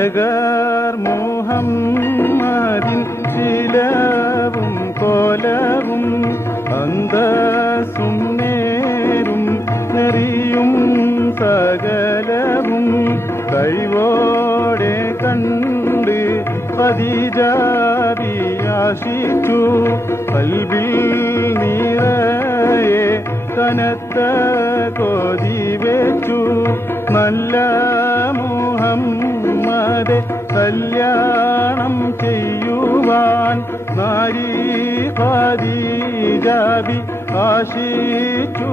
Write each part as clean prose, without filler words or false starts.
അഴകാർ മുഹമ്മദിൻ ശീലവും കോലവും അന്തസ്സും നേരും നെറിയും സകലവും കഴിവോടെ കണ്ട് ഖദീജ വിയാശിച്ചു കൽബിൽ നിറയെ കനത്ത കൊതി വെച്ചു നല്ല മുഹമ്മദെ കല്യാണം ചെയ്യുവാൻ നാരി ഖദീജ ആശിച്ചുറപ്പിച്ചു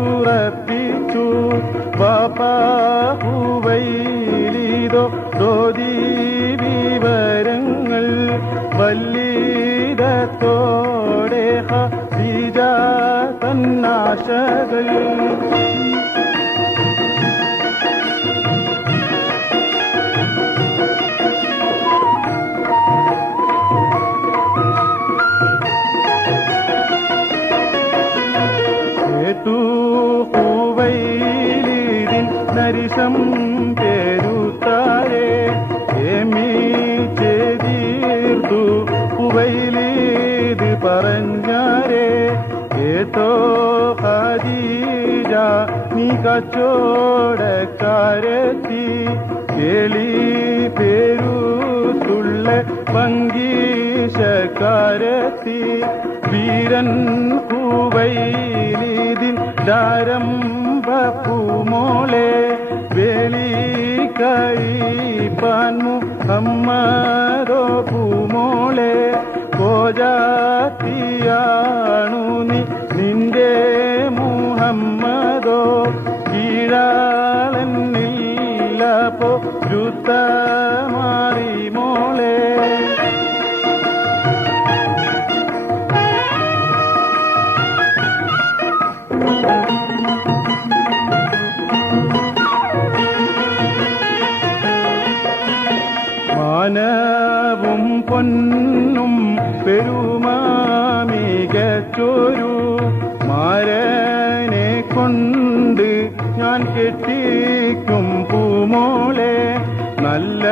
ബാപ്പാ ഹുവൈലിദോ ദോദി വിവരങ്ങൾ വല്ലിദത്തോടെ ഖദീജ തന്നാശകൾ ഹുവൈലിദിൻ നരിസം പേരുത്താരെ ഏമീച്ചെതീർത്തു ഹുവൈലിദ് പറഞ്ഞാരെ കേട്ടോ ഖദീജ നീ കച്ചോടക്കാരെത്തി കേളി പേരുത്തുള്ള പങ്കീശക്കാരെത്തി വീരൻ ഹുവൈലിദിൻ ദാരംഭപ്പൂമോളെ വേളി കൈപ്പാൻ മുഹമ്മദോ പൂമോളെ കോജാത്തിയാണു നീ നിന്റെ മുഹമ്മദോ കീഴാളന്നില്ല പൊരുത്തമാറി മോളെ കൊണ്ട് ഞാൻ കെട്ടിക്കും പൂമോളെ. നല്ല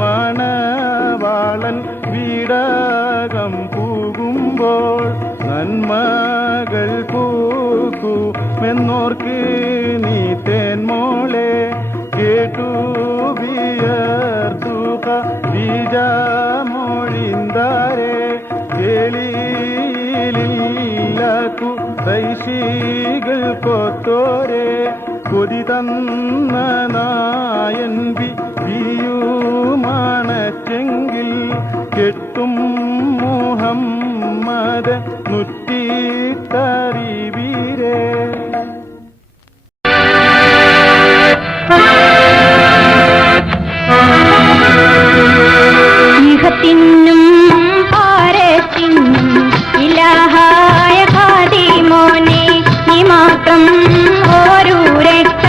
മണവാളൻ വീടകം പൂകുമ്പോൾ നന്മകൾ പൂക്കുമെന്നോർക്ക് നീ തേൻമോളെ. കേട്ടു വിയർത്തുക ബീജമൊഴിന്താരെ കേളിയിലില്ലു തൈശികൾ കൊത്തോരെ. കൊതി തന്ന നായൻ വിയുമാണച്ചെങ്കിൽ കെട്ടും മുഹമ്മദ് നുറ്റിത്തറിവീരേ. ഇഹത്തിനും പാരത്തിനും ഇലാഹായ ഖാദിമോനെ, നീ മാത്രം ഒരു രക്ഷ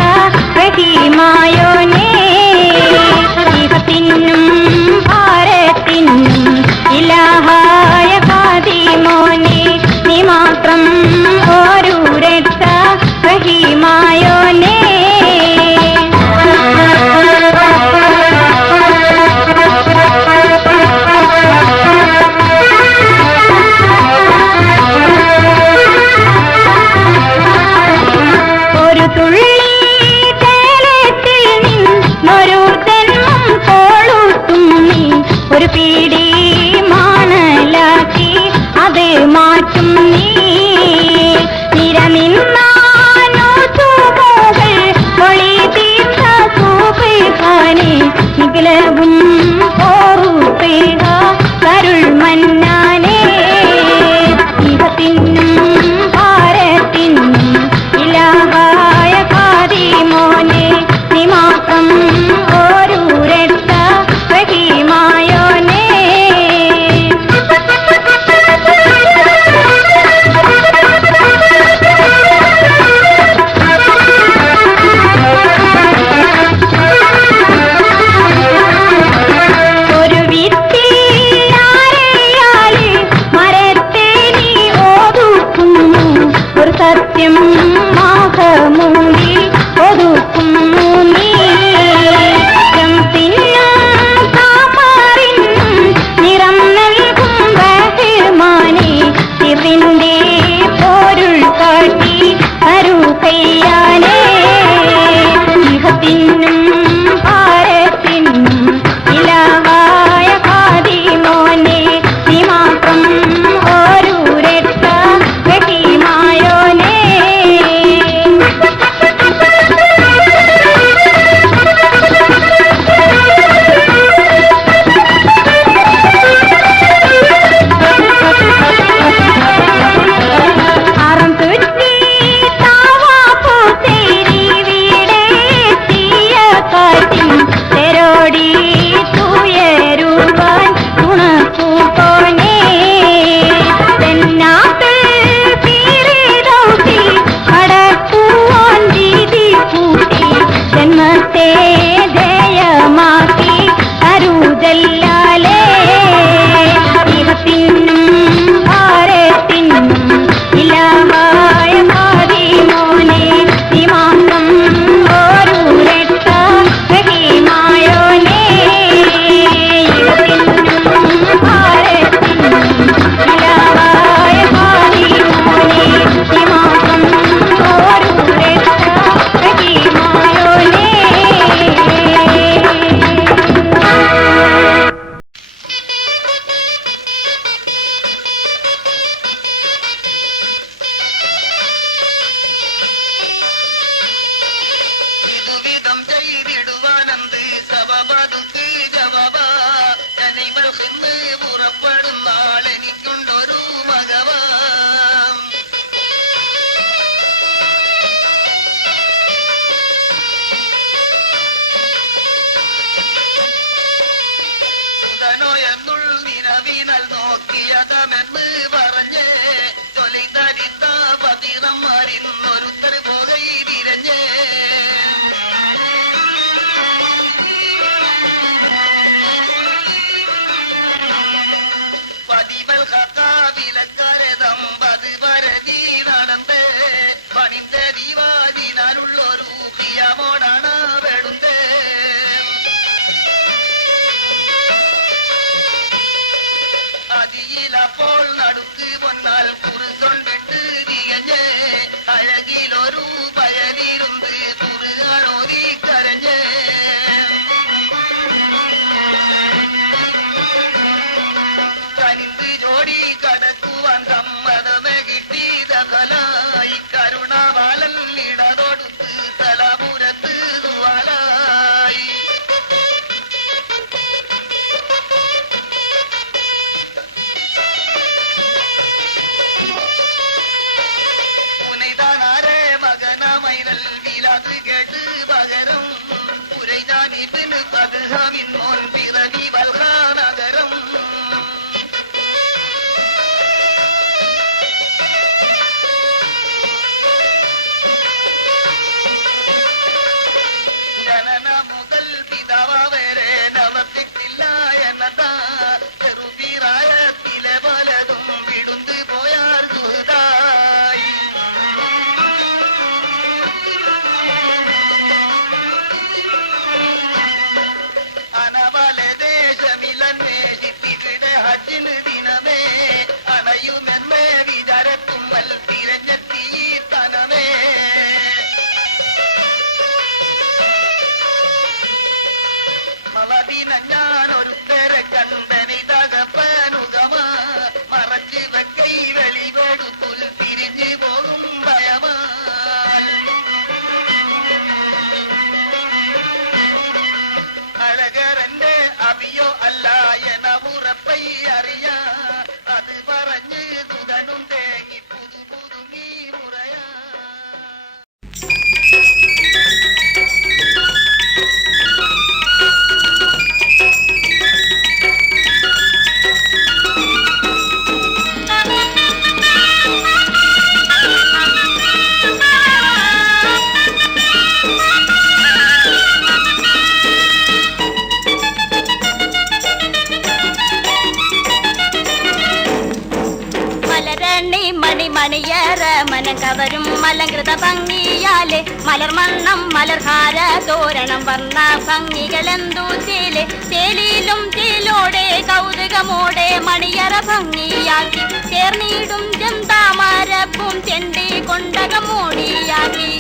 റഹീമായോനെ. ഇഹത്തിനും പാരത്തിനും ഇലാഹായ ഖാദിമോനെ, നീ മാത്രം ഒരു രക്ഷ റഹീമായോനെ. ഒരു പീടി മാണലാക്കി അത് മാറ്റും നീ. നിരനിന്നാനോ തൂകൾ പൊളി തീർത്ത സൂപ്പിഹാനെ, നികലവും ഓറുപ്പേഹ കരുൾ മന്നാനെ. ഇഹത്തിനും ഭാരത്തിനും ഇലാഹായ ഖാദിമോനെ, നീ മാത്രം ഒരു രക്ഷ റഹീമായോനെ. മണിയേറ മനം കവരും മലങ്കൃത ഭംഗിയാലെ മലർമണ്ണം മലർഹാര തോരണം വർണ്ണ ഭംഗികളെന്തു ചേലെ ചേലിയിലും ചേലോടെ കൗതുകമോടെ മണിയറ ഭംഗിയാക്കി ചേർന്നിടും ജന്താമരപ്പും ചെണ്ടി കൊണ്ടകമോടിയാക്കി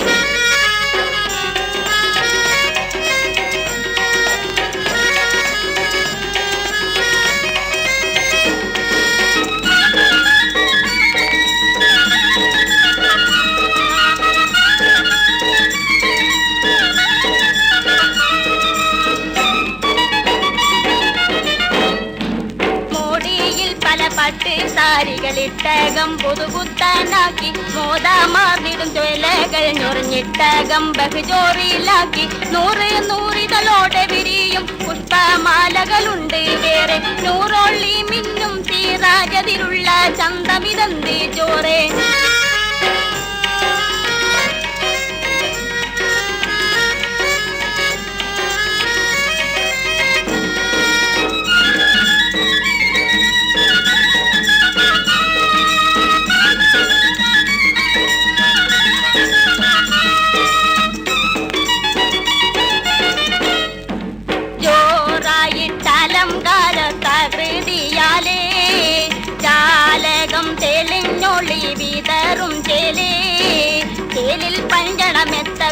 സാരികളിട്ടകം പുതുപുത്താനാക്കി മോദാമാർന്നിടും ചൊലകൾ ഞൊറിഞ്ഞിട്ടകം ബഹുജോറിയിലാക്കി നൂറിതളോടെ വിരിയും പുഷ്പമാലകളുണ്ട് വേറെ നൂറോള്ളി മിന്നും തീരാജതിലുള്ള ചന്തമിതന്തി ചോറേ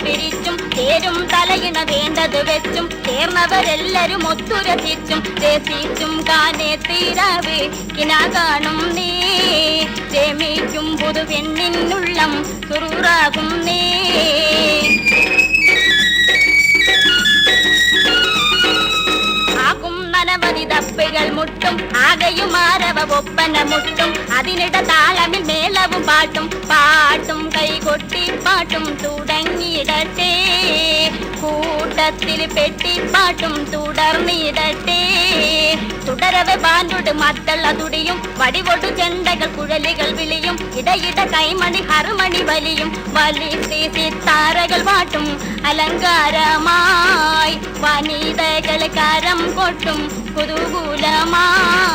വിരിച്ചും ചേരും തലയിണ വേണ്ടത് വെച്ചും ചേർന്നവരെല്ലാരും ഒത്തുരസിച്ചും രസിച്ചും കാനേ തീരാവേ കിനാ കാണും നീ രമിക്കും പുതുവെണ്ണിനുള്ളം സുറൂറാകും നീ അനവധി തപ്പുകൾ മുട്ടും ആകെയും ആരവ ഒപ്പന മുട്ടും അതിനിട താളമിൽ മേളവും പാട്ടും കൈകൊട്ടി പാട്ടും തുടങ്ങിയിടട്ടെ കൂട്ടത്തിൽ പെട്ടിപ്പാട്ടും തുടർന്നിടട്ടെ തുടരവെ പാൻഡുട് മത്തുള്ള തുടിയും വടിവൊട്ടു ചെണ്ടകൾ കുഴലുകൾ വിളിയും ഇടയിട കൈമണി ഹറുമണി വലിയും വലിയ സിത്താരകൾ പാട്ടും അലങ്കാരമായി വനിതകൾ കരം കൊട്ടും കുതൂകൂലമായി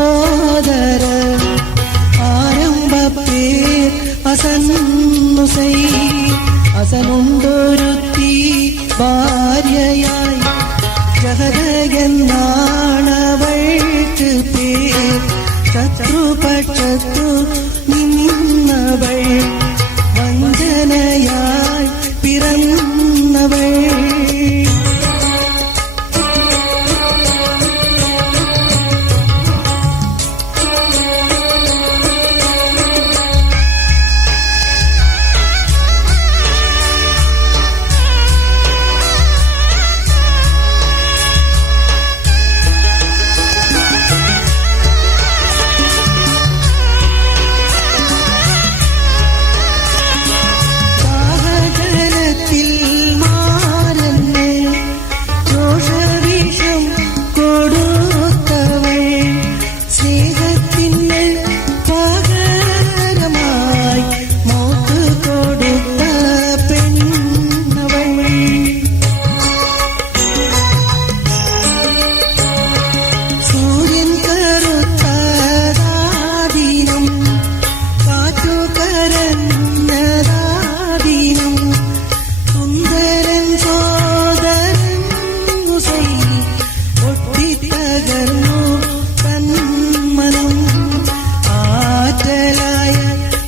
സോദര ആരംഭ പേർ ഹസൻ ഹുസൈൻ. ഹസനുണ്ടൊരുത്തി ഭാര്യയായി ജഹദയെന്നാണവൾക്ക് പേർ. ശത്രുപക്ഷത്തു നിന്നവൾ വഞ്ചനയായി പിറന്നവൾ.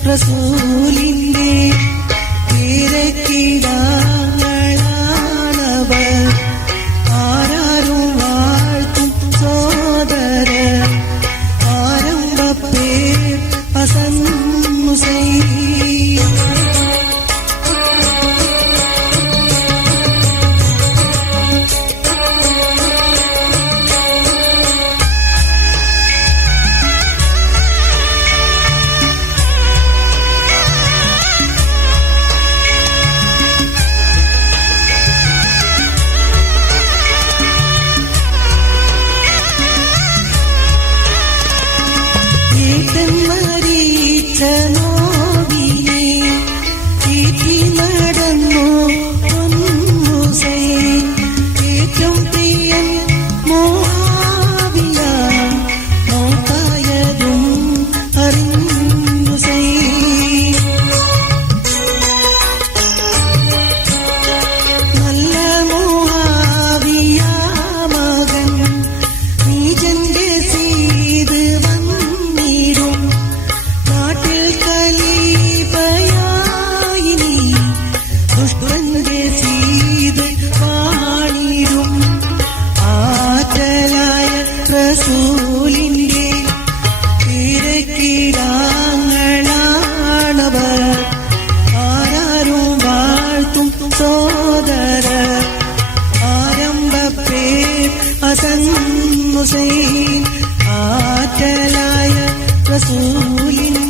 റസൂലിന്റെ തിരക്കിടാങ്ങളാണവർ. ആരാരും വാഴ്ത്തും സോദര ആരംഭ പേർ ഹസൻ ഹുസൈൻ. നോവിനെ ചീറ്റി നടന്നു ഹുസൈൻ. ഏറ്റവും പ്രിയൻ മുആവിയ മൗതായതും അറിഞ്ഞു ഹുസൈൻ. നല്ല മുആവിയ മകൻ നീജന്റെ സീത് വന്നിടും. ദുഷ്ടന്റെ സീത് പാണിടും. ആറ്റലായ റസൂലിന്റെ തിരക്കിടാങ്ങളാണവർ. ആരാരും വാഴ്ത്തും സോദര ആരംഭ പേർ ഹസൻ ഹുസൈൻ. ആറ്റലായ റസൂലിന്റെ